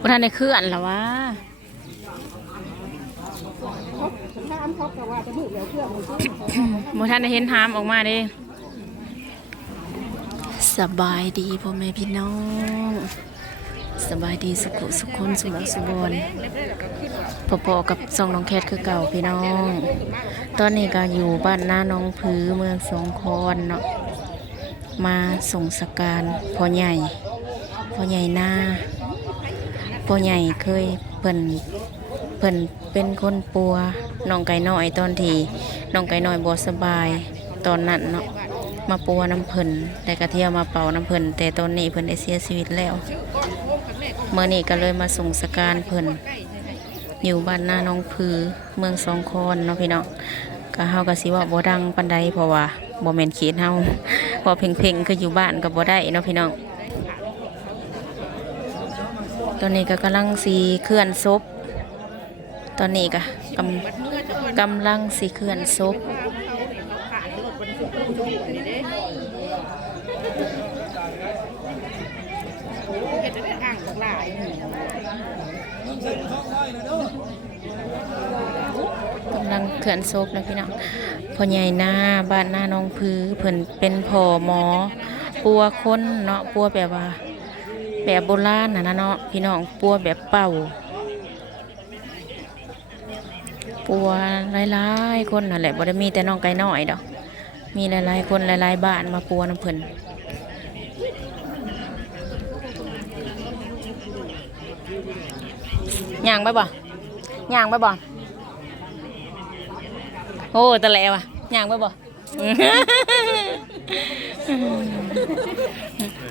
บ่ทันได้เคลื่อนหรอวะถ้าอันเขาก็ว่าจะมือแลเพื่อนมันซื้อบ่ทันได้เห็นหามออกมาเด้สบายดีพ่อแม่พี่น้อง สบายดีสุขสุขคนสุขสุบนพอๆกับซองน้องแคทคือเก่าพี่น้อง ตอนนี้ก็อยู่บ้านหน้าน้องผือเมืองสงขลาเนาะมาส่งสการพ่อใหญ่พ่อใหญ่หน้าพ่อใหญ่เคยเพิ่นเพิ่นเป็นคนปัวน้องไก่น้อยตอนที่น้องไก่น้อยบ่สบายตอนนั้นเนาะมาปัวน้ำเพิ่นแต่กระเที่ยวมาเป่าน้ำเพิ่นแต่ตอนนี้เพิ่นได้เสียชีวิตแล้ว เมื่อนี้ก็เลยมาส่งสการเพิ่นอยู่บ้านหน้าน้องผือเมืองสองคอนเนาะพี่น้องก็เฮาก็สิว่าบ่ดังปานใดเพราะว่าบ่แม่นเขตเฮาพอเพ่งๆคืออยู่บ้านก็บ่ได้เนาะพี่น้องตอนนี้ก็กำลังสีเคลื่อนศพตอนนี้ก็กำกำลังสีเคลื่อนศพ เห็ดได้อ่างห ลายกำลังเคลื่อนศพนะพี่น้องพ่อใหญ่หน้าบ้านหน้าน้องพื้เพิ่นเป็นพ่อหมอ ปัวคนเนาะปัวแบบว่า แบบโบราณนะนะเนาะพี่น้องปัวแบบเป่า ปัวหลายๆคนนั่นแหละบ่ได้มีแต่น้องไก่น้อยดอก มีหลายๆคนหลายๆบ้านมาปัวน้ำเพิ่น ย่างไปบ่ย่างไปบ่โอ้ตะแล้วอะย่างไปบ่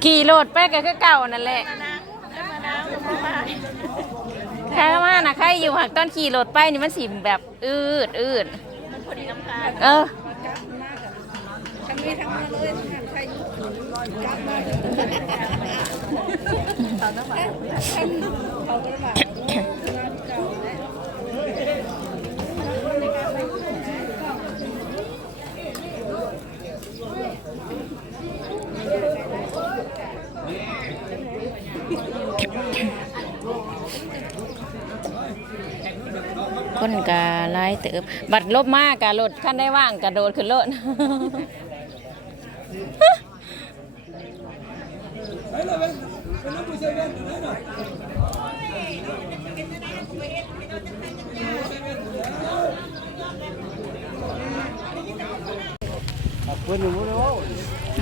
ขี่รถไปก็คือเก่านั่นแหละแค่ว่านะใครอยู่หักต้นขี่รถไปนี่มันสิแบบอืดอืดมันพอดีน้ำตาลเออทั้งนี้ทั้งนั้นเลยทั้งใครกลับมาตอนนั้นเขาก็แบบเก่าแล้ว คนกะไล่เติบ บัดลบมากกะรถขั้นได้ว่างกะโดดขึ้นรถ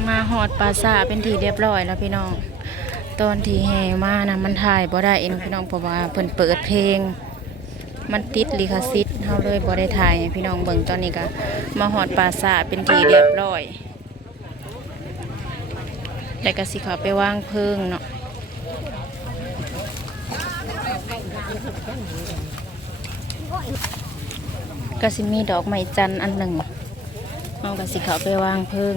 มาหอดปราสาเป็นที่เรียบร้อยแล้วพี่น้อง ตอนที่แห่มานะมันถ่ายบ่ได้เองพี่น้องเพราะว่าเพิ่นเปิดเพลง มันติดลิขสิทธิ์เฮาเลยบ่ได้ถ่ายพี่น้องเบิ่งตอนนี้ก็มาหอดปราสาเป็นที่เรียบร้อยแล้วก็สิข้าไปว่างเพลิงเนาะ ก็สิมีดอกไม้จันทร์อันหนึ่งเอาก็สิเข้าไปวางเพิง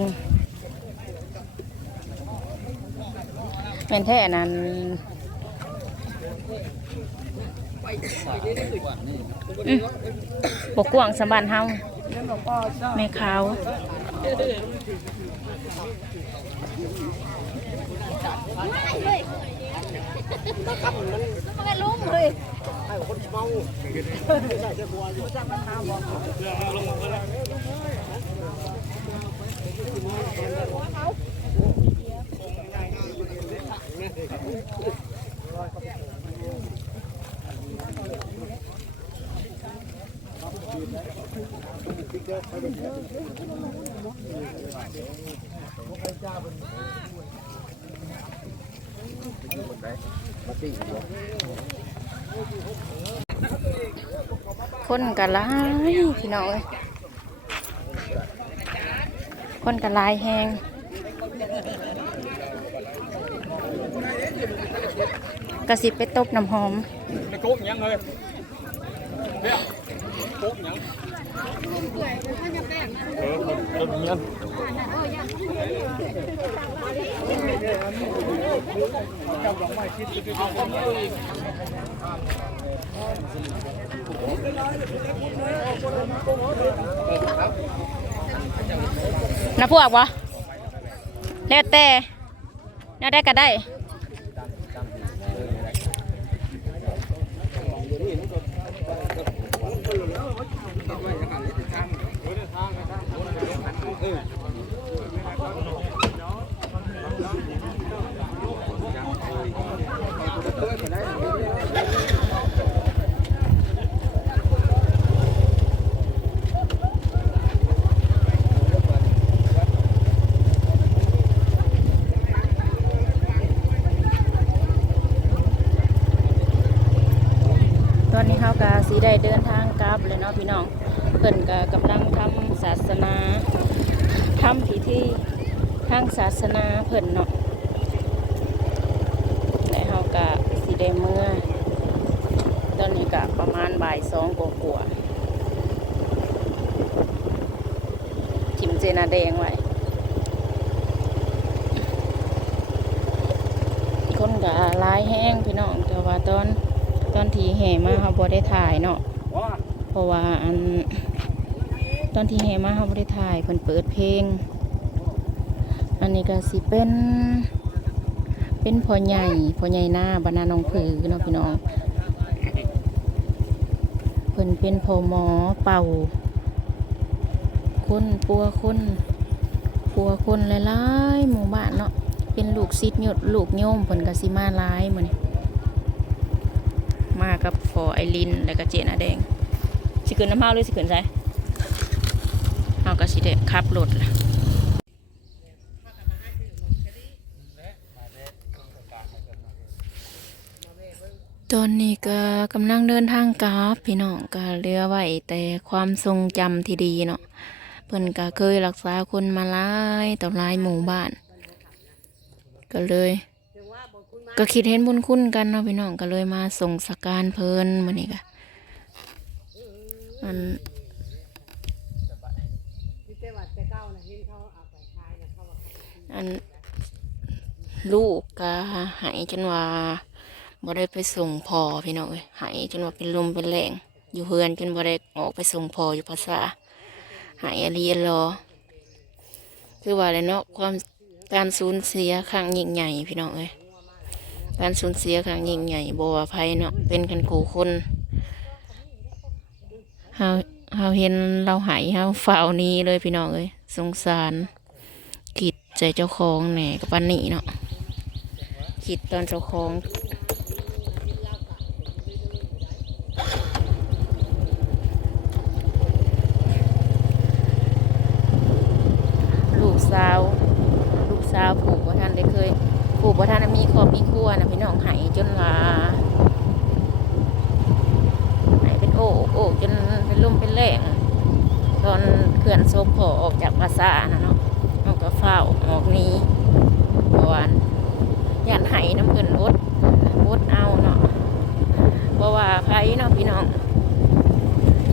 แม่นแท้นั้นบกกวางสบันเฮาแม่ขาว มันลุ้มเลยคนก คนกะลายพี่น้องคนกะลายแหงกระสิบไปตบน้ำหอมไปโกงยังเลยเนี่ยโกงยัง น้าพวกวะแล้วแต่แนวได้ก็ได้ ตอนนี้เขากะสีได้เดินทางกลับเลยเนาะพี่น้องเพิ่นกะกำลังทำศาสนา ทำพิธีทางศาสนาเพิ่นเนาะและเขากะสีได้เมื่อ ตอนนี้กะประมาณบ่ายสองกว่าๆทิมเจนาแดงไว้คนกะลายแห้งพี่น้องแต่ว่าตอนตอนที่แห่มาเขาบ่ได้ถ่ายเนาะว่าเพราะว่าอัน ตอนที่แห่มาเขาบ่ได้ถ่ายเพิ่นเปิดเพลง อันนี้ก็สิเป็น เป็นพอใหญ่พอใหญ่หน้าบรรณาน้องผือเนาะพี่น้องเพิ่นเป็นพอหมอเป่าคนปัวคนปัวคนหลายๆหมู่บ้านเนาะเป็นลูกศิษย์ยศลูกโยมเพิ่นก็สิมาหลายมื้อนี้มากับฟอไอรินแล้วก็เจนาแดงสิขึ้นน้ำเฮาหรือสิขึ้นไสเฮา ก็สิได้ขับรถล่ะตอนนี้ก็กำลังเดินทางกลับพี่น้องก็เหลือไว้แต่ความทรงจำที่ดีเนาะเพิ่นก็เคยรักษาคนมาหลายต่อหลายหมู่บ้าน ก็เลย ก็คิดเห็นบุญคุณกันเนาะพี่น้องก็เลยมาส่งสการเพิ่นมื้อนี้ก็อัน แต่ว่าแต่เก้านะเห็นเขาเอาไปขายนะเขาว่าเขา อันลูกก็หายจนว่าบ่ได้ไปส่งพอพี่น้องเอ้ยหายจนว่าเป็นลมเป็นแรงอยู่เฮือนจนบ่ได้ออกไปส่งพออยู่ภาษาหายอรียรอคือว่าเลยเนาะความการสูญเสียครั้งยิ่งใหญ่พี่น้องเอ้ยการสูญเสียครั้งยิ่งใหญ่บ่ว่าภัยเนาะเป็นกันกูคนเฮาเฮาเห็นเราหายเฮาเฝ้านี้เลยพี่น้องเอ้ยสงสาร ใจเจ้าของแหน่กับปันนี่เนาะคิดตอนเจ้าของลูกสาว ลูกสาวผูกว่าท่านได้เคยผูกว่าท่านมีครอบมีครัวนะพี่น้องหายจนว่าหายเป็นโอกโอกจนเป็นลุ่มเป็นแหล่งตอนเขื่อนโซมพอออกจากภาษานะเนาะ ฝ้าออกนี้หวาอยากให้น้ำเพิ่นอดอดเอาเนาะเพราะว่าไผเนาะพี่น้อง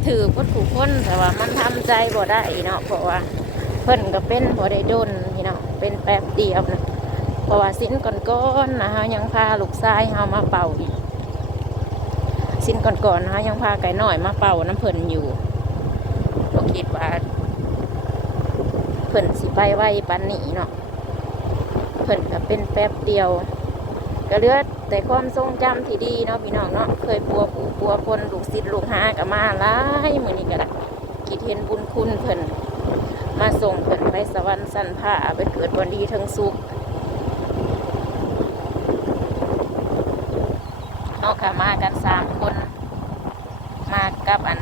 ถือพดขู่คนแต่ว่ามันทำใจบ่ได้เนาะเพราะว่าเพิ่นก็เป็นบ่ได้ดนพี่น้องเป็นแป๊บเดียวนะเพราะว่าสิ้นก่อนๆนะฮะยังพาลูกชายเฮามาเป่าอีกสิ้นก่อนๆนะฮะยังพาไก่น้อยมาเป่าน้ำเพิ่นอยู่ก็คิดว่า พิ่นสิไปไว้ปันนี้เนาะเพิ่นก็เป็นแป๊บเดียวก็เลือดแต่ความทรงจำที่ดีเนาะพี่น้องเนาะเคยปัวผู้ปัวคนลูกศิษย์ลูกหาก็มาหลายมื้อนี้ก็ได้คิดเห็นบุญคุณเพิ่นมาส่งเพิ่นไปสวรรค์สันผ้าไปเกิดวันดีทั้งสุขเอาค่ะมากันสามคน มากับอัน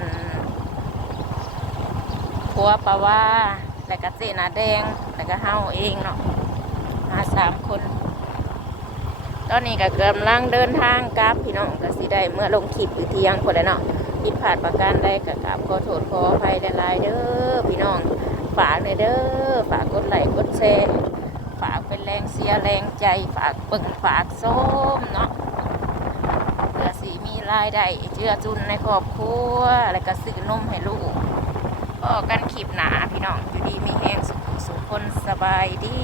ผัวปะว่า แล้วก็เจนาแดง แล้วก็เฮาเองเนาะมาสามคน ตอนนี้ก็กำลังเดินทางกลับพี่น้องก็สิได้เมื่อลงคลิปอยู่เที่ยงคนแล้วเนาะผิดพลาดประการใดก็กราบขอโทษขออภัยหลายๆเด้อพี่น้องฝากเลยเด้อฝากกดไลค์กดแชร์ฝากเป็นแรงเสียแรงใจฝากปิ่งฝากส้มเนาะเพื่อสีมีรายได้เจือจุนในครอบครัว แล้วก็ซื้อนมให้ลูก พอกันขีบหนาพี่น้องอยู่ดีมีแหงสุขสุขคนสบายดี